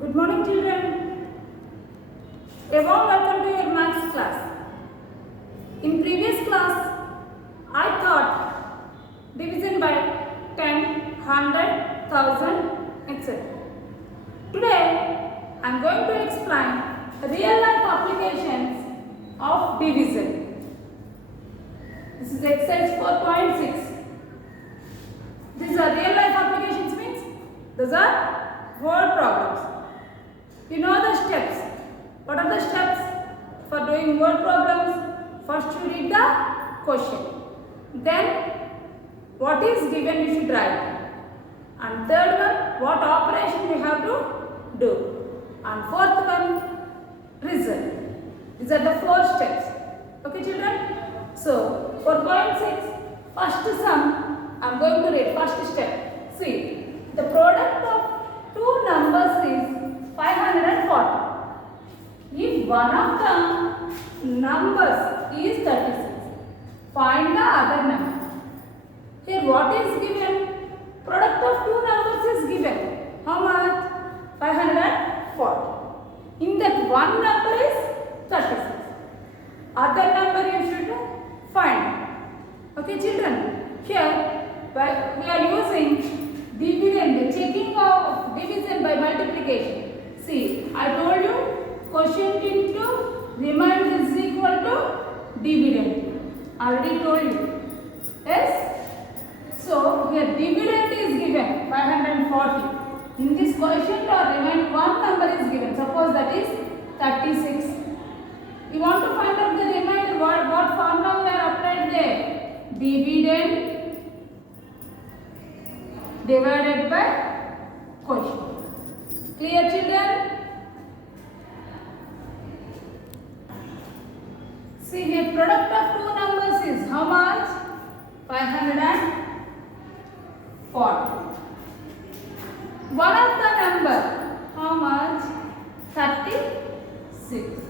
Good morning, children. A warm welcome to your maths class. In previous class, I taught division by 10, 100, 1000, etc. Today, I am going to explain real life applications of division. This is exercise 4.6. These are real life applications means those are word problems. You know the steps. What are the steps for doing word problems? First you read the question. Then what is given you should write. And third one, what operation you have to do. And fourth one, result. These are the 4 steps. Okay children? So 4.6, first sum I am going to read. First step. See, the product of 2 numbers is 540. If one of the numbers is 36, find the other number. Here what is given? Product of 2 numbers is given. How much? 540. In that one number is 36. Other number you should find. Okay children? Here we are using dividend, checking of division by multiplication. See, I told you quotient into remainder is equal to dividend. Already told you. Yes? So, here dividend is given 540. In this quotient or remainder one number is given. Suppose that is 36. You want to find out the remainder. What formula we are applied there? Dividend divided by quotient. Clear children? See here, product of 2 numbers is how much? 540. One of the number, how much? 36.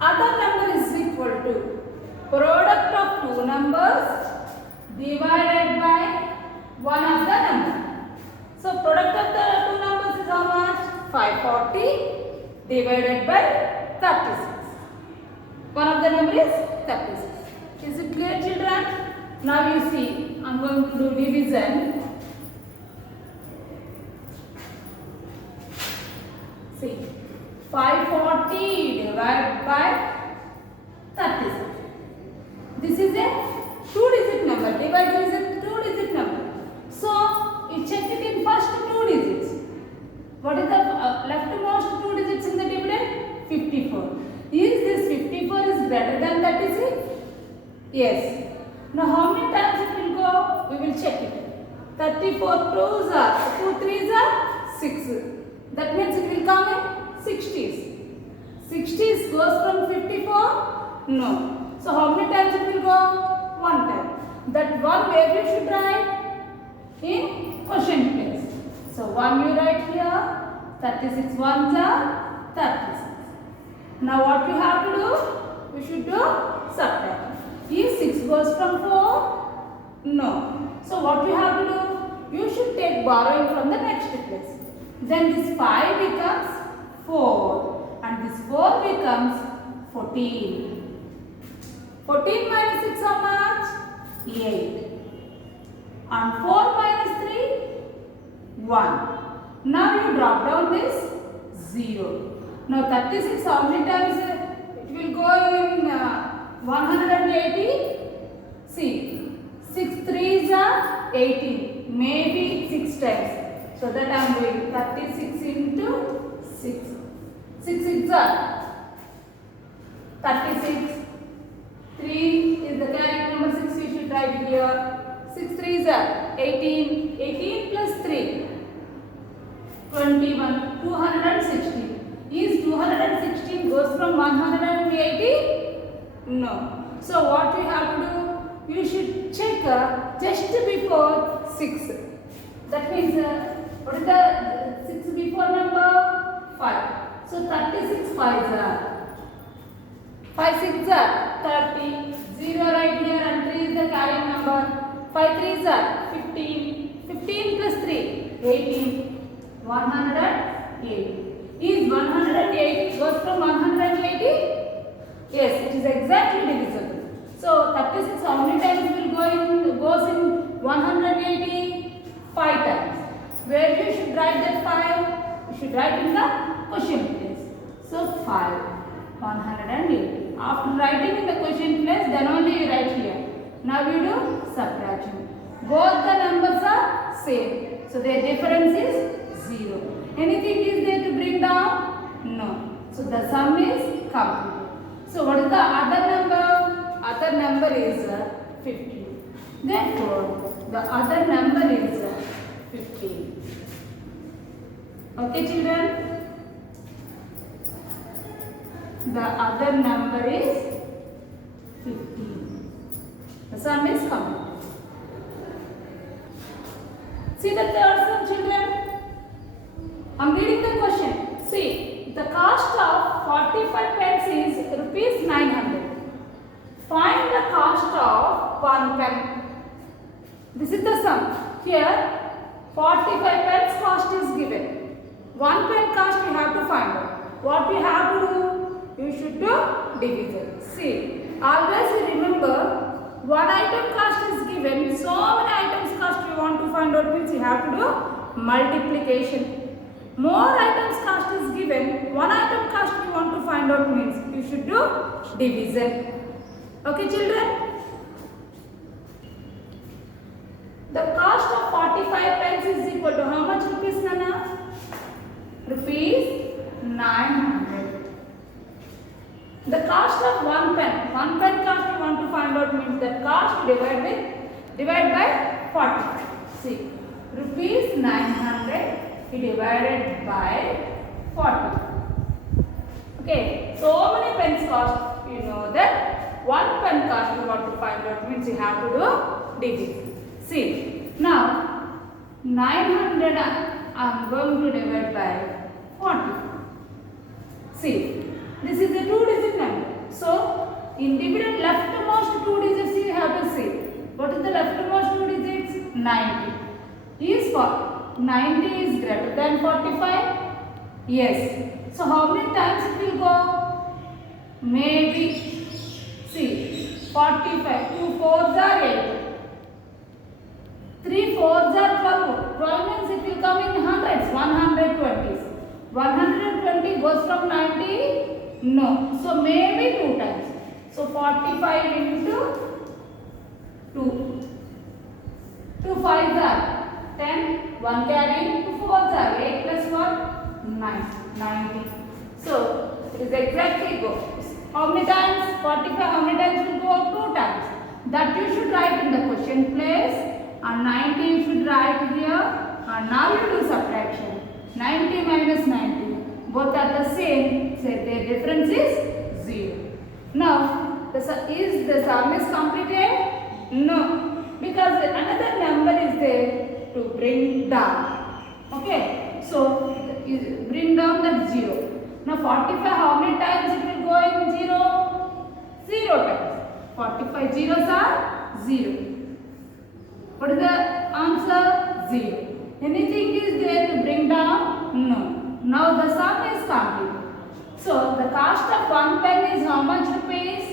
Other number is equal to product of 2 numbers divided by one of the number. So product of the 2 numbers is how much? 540 divided by 36. One of the number is 36. Is it clear children? Now you see, I am going to do division. See, 540 divided by 36. This is a 2-digit number. Divisor is a 2-digit number. So, you check it in first 2 digits. What is the leftmost 2 digits in the dividend? 54. Is this 54 is greater than 36? Yes. Now, how many times it will go? We will check it. 34 2s are, 2 3s are 6. That means it will come in 60s. 60s goes from 54? No. So, how many times it will go? 1 time. That one where you should write? In quotient place. So 1 you write here, 36 ones are 36. Now what you have to do? You should do subtract. If 6 goes from 4, no. So what you have to do? You should take borrowing from the next place. Then this 5 becomes 4 and this 4 becomes 14. 14 minus 6 how much? 8. And 4 minus 3, 1. Now you drop down this 0. Now 36 how many times it will go in 180? See, 6 3s are 18. Maybe 6 times. So that I am doing 36 into 6. 6 6 are 36. 3 is the correct number. 6 you should write here. 6 3s are 18. 18 plus 3. 21. 216. Is 216 goes from 180? No. So what we have to do? You should check just before 6. That means what is the 6 before number? 5. So 36 5s are. 5 6s are 30. 0 right here and 3 is the carrying number. 5 3s are 15. 15 plus 3, 18. 180. Is 180 goes from 180? Yes, it is exactly divisible. So 36 how many times will goes in 180? 5 times. Where you should write that 5? You should write in the question place. So 5, 180. After writing in the question place, then only you write here. Now you do subtraction. Both the numbers are same. So their difference is 0. Anything is there to bring down? No. So the sum is complete. So what is the other number? Other number is 50. Therefore, the other number is 15. Okay, children? The other number is 15. The sum is complete. See the third sum, children? I am reading the question. See, the cost of 45 pence is rupees 900. Find the cost of 1 pen. This is the sum. Here, 45 pence cost is given. 1 pen cost we have to find out. What we have to do? You should do division. See, always remember, one item cost is given. So many items cost you want to find out means you have to do multiplication. More items cost is given. One item cost you want to find out means you should do division. Okay, children? The cost of 45 pence is equal to how much rupees, Nana? Rupees 900. The cost of 1 pen. 1 pen cost you want to find out means that cost divide by 45. See, rupees 900 divided by 40. Okay, so many pens cost, you know that 1 pen cost you want to find out means you have to do division. See, now 900 I am going to divide by 40. See, this is a 2-digit number. So, in dividend leftmost 2 digits you have to see. What is the leftmost 2 digits? 90. Is for 90 is greater than 45? Yes. So, how many times it will go? Maybe, see, 45. 2 4s are 8. 3 4s are 12. 12 means it will come in hundreds, 120s. 120 goes from 90? No. So, maybe 2 times. So, 45 into 2. 2 5s are 10. 1 carry. 2 4s are 8 plus 1? 9. 90. So, it is exactly goes. How many times? 45 how many times will go? 2 times. That you should write in the question place. And 90 you should write here. And now you do subtraction. 90 minus 90. Both are the same. So their difference is 0. Now, the sum is completed? No. Because another number is there to bring down. Okay. So, bring down that 0. Now, 45 how many times it will go in 0? 0 times. 45 zeros are 0. What is the answer? 0. Anything is there to bring down? No. Now the sum is complete. So the cost of 1 pen is how much rupees?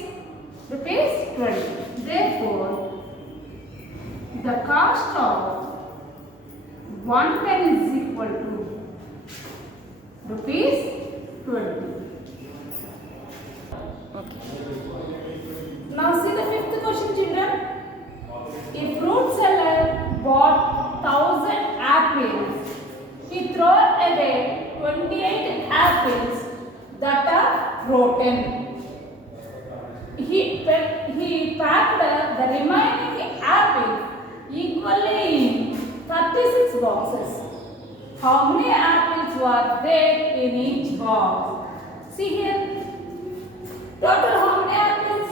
Rupees 20. Therefore, the cost of 1 pen is equal to rupees 20. Okay. Now see the fifth question, children. A fruit seller bought 1000 apples. He threw away 28 apples that are rotten. He packed the remaining apples equally in 36 boxes. How many apples were there in each box? See here. Total how many apples?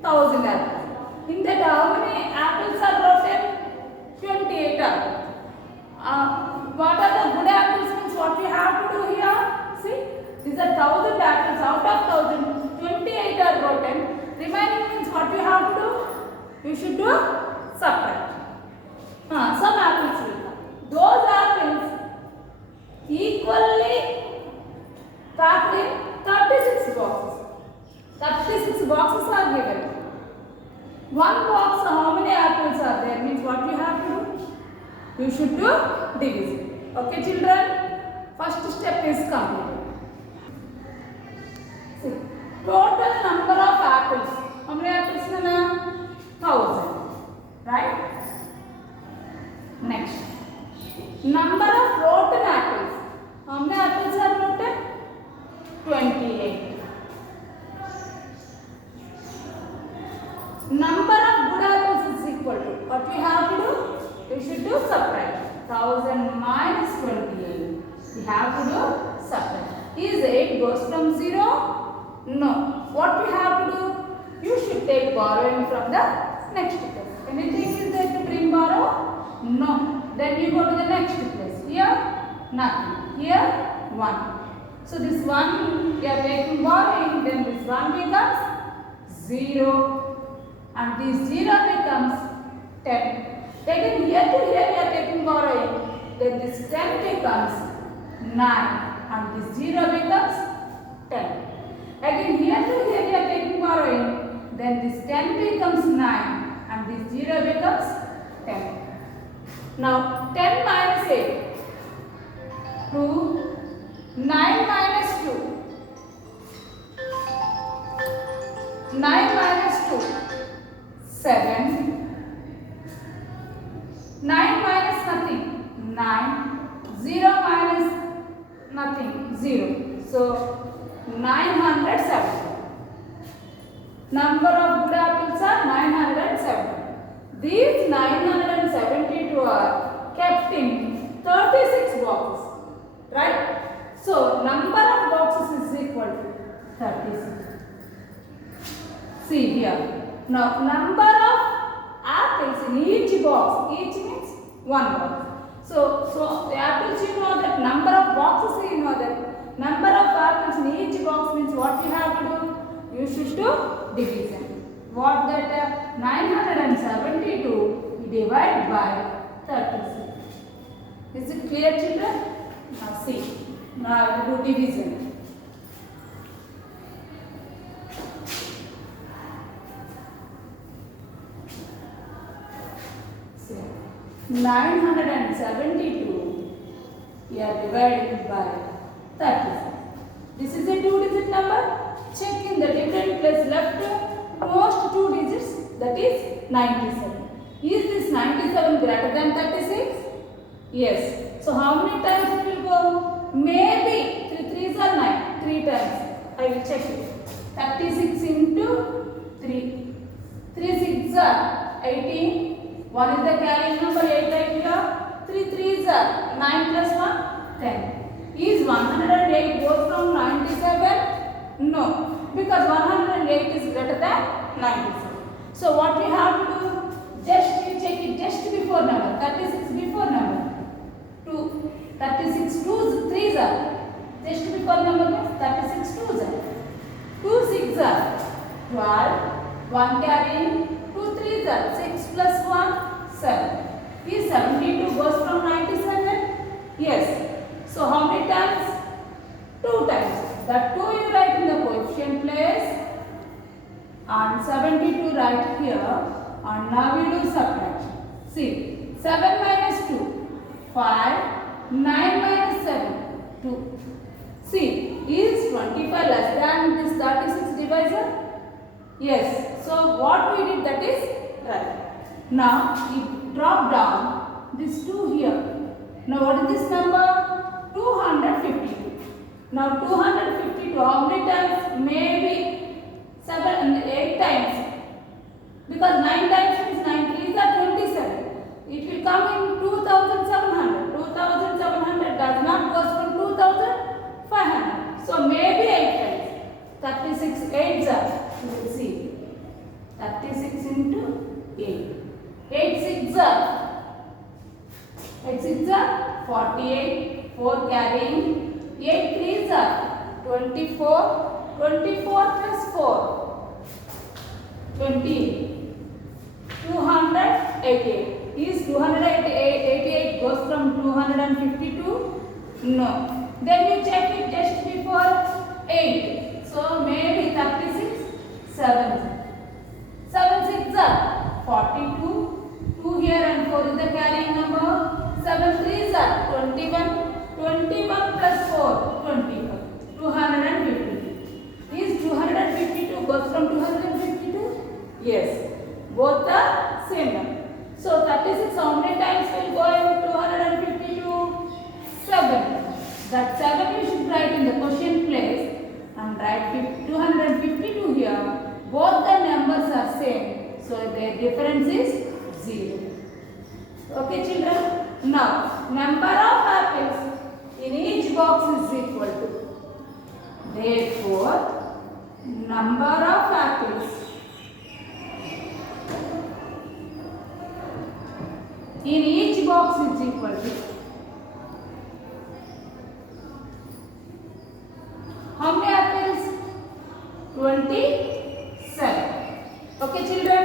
1000 apples. In that how many apples are rotten? 28 apples. What are the good apples means what we have to do here? See, these are 1000 apples. Out of 1000, 28 are rotten. Remaining means what we have to do? You should do subtract. Some apples will come. Those apples, equally packed in 36 boxes. 36 boxes are given. One box, how many apples are there? Means what you have to do? You should do division. Okay children? First step is completed. See, total number of apples. How many apples are there? 1000. Right? Next. Number of rotten apples. How many apples are rotten? 28. Number of good apples is equal to, what we have to do? We should do subtract. 1000 minus 28. We have to do subtract. Is 8 goes from 0? No. What we have to do? You should take borrowing from the next place. Anything is there to bring borrow? No. Then you go to the next place. Here, nothing. Here, 1. So this 1 we are taking borrowing, then this 1 becomes 0. And this 0 becomes 10. Taken here to here we are taking borrowing. Then this 10 becomes 9. And this 0 becomes 10. Again here to here we are taking borrowing. Then this 10 becomes 9. And this 0 becomes 10. Now 10 minus 8. 2. 9 minus 2. 9 minus 2. 7. 9 minus nothing. 9. 0 minus nothing. 0. So 970. Number of good apples are 970. These 972 are kept in 36 boxes. Right? So number of boxes is equal to 36. See here. Now number of apples in each box. Each means one box. So the apples, you know that number of boxes, you know that number of apples in each box means what you have to do? You should do division. What that 972 we divide by 36. Is it clear children? Now see. Now I will do division. 972 we are divided by 36. This is a 2-digit number. Check in the different place left most 2 digits, that is 97. Is this 97 greater than 36? Yes. So how many times it will go? Maybe 3 3s are 9. 3 times. I will check it. 36 into 3. 3 6s are 18. 1 is the carrying number, 8 right here. 3 3s are 9 plus 1, 10. Is 108 goes from 97? No, because 108 is greater than 97. So what we have to do? Just we check it just before number. 36 before number. 2. 36 2s, 3s are. Just before number means 36 2s are. 2 6s are 12. 1 carrying. 2 3s are 6 plus 1, 7. Is 72 goes from 97? Yes. So how many times? 2 times. That 2 you write in the coefficient place and 72 right here, and now we do subtraction. See, 7 minus 2, 5, 9 minus 7, 2. See, is 25 less than this 36 divisor? Yes. So what we did, that is right. Now we drop down this 2 here. Now what is this number? 252. Now 252 how many times? Maybe 7 and 8 times. Because 9 times means 9 3s are 27. It will come in 2700. 2700 does not goes from 2500. So maybe 8 times. 36 8s are. You will see. 36 into 8. 8 6s are. 8 6s are 48. 4 carrying. 8 3s are 24. 24 plus 4. 20. 288. Is 288 goes from 252? No. Then you check it just before 8. So maybe 36, 7. 7 6 are 42. 2 here and 4 is the carrying number. 7 3 are 21. 21 plus 4, 21. 252. Is 252 goes from 252? Yes. Both are same number. So 36 how many times will go in 252? 7. That 7 you should write in the question place and write 252 here. Both the numbers are same. So their difference is 0. Okay children. Now number of apples in each box is equal to. Therefore number of apples in each box is equal to. How many apples? 27. Okay children.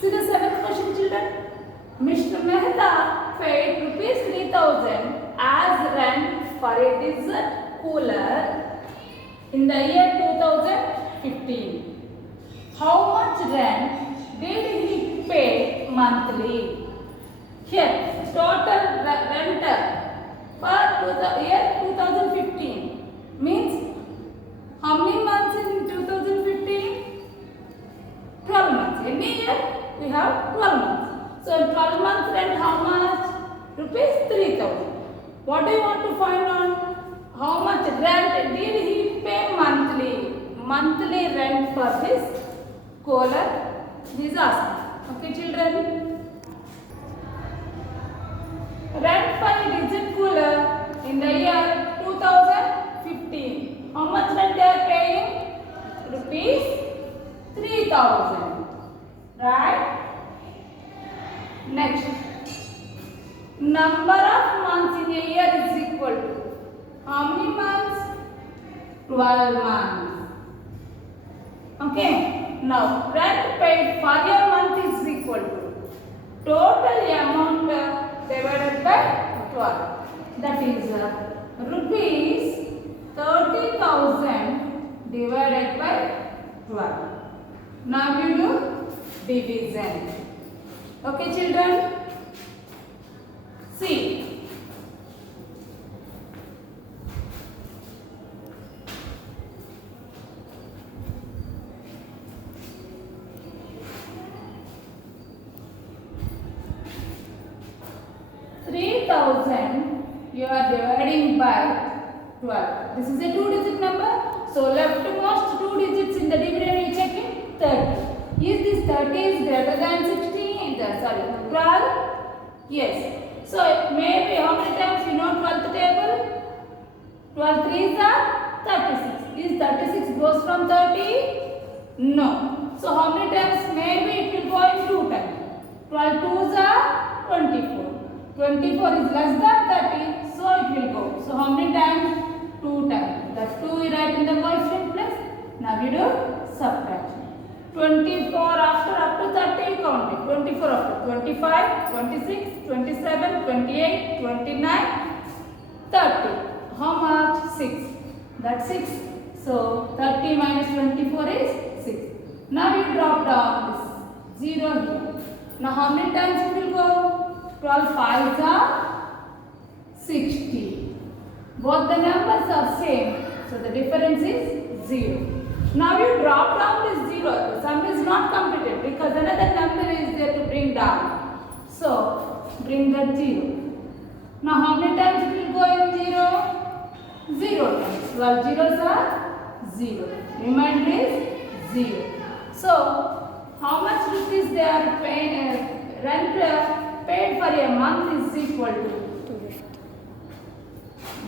See the seventh question children. Mr. Mehta paid rupees 3000 as rent for a dessert cooler in the year 2015. How much rent did he pay monthly? Here, total rental for the year 2015 means how many months in 2015? 12 months. Any year we have 12 months. So 12 months rent how much? Rupees 3000. What do you want to find out? How much rent did he pay monthly? Monthly rent for this cooler is asked. Okay children. Rent for a dessert cooler in the year 2015. How much rent they are paying? Rupees 3000. Right? Next. Number of months in a year is equal to. How many months? 12 months. Okay. Now, rent paid for a month is equal to total amount divided by 12. That is rupees 30,000 divided by 12. Now we do division. Okay children? See. You are dividing by 12. This is a 2-digit number. So leftmost 2 digits in the dividend you check it 30. Is this 30 is greater than 16? Sorry, 12? Yes. So maybe how many times you know 12th table? 12 3s are 36. Is 36 goes from 30? No. So how many times? Maybe it will go in 2 times. 12 2s are 24. 24 is less than 30, so it will go. So how many times? 2 times. That 2 we write in the coefficient place. Now we do subtraction. 24 after up to 30 count it. 24 after 25, 26, 27, 28, 29, 30. How much? 6. That's 6. So 30 minus 24 is 6. Now you drop down this 0 here. Now how many times it will go? 12 5s are 60. Both the numbers are same. So the difference is 0. Now you drop down this 0. The sum is not completed because another number is there to bring down. So bring that 0. Now how many times it will go in 0? 0 times. 12 zeros are 0. Remainder is 0. So how much rupees they are paying rent paid for a month is equal to.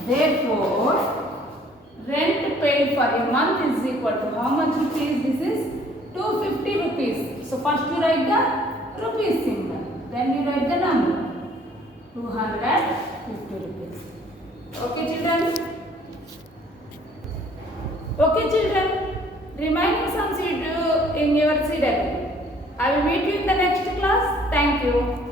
Therefore, rent paid for a month is equal to how much rupees? This is 250 rupees. So first you write the rupees symbol. Then you write the number. 250 rupees. Okay children? Okay children? Remaining sums you do in your CW. I will meet you in the next class. Thank you.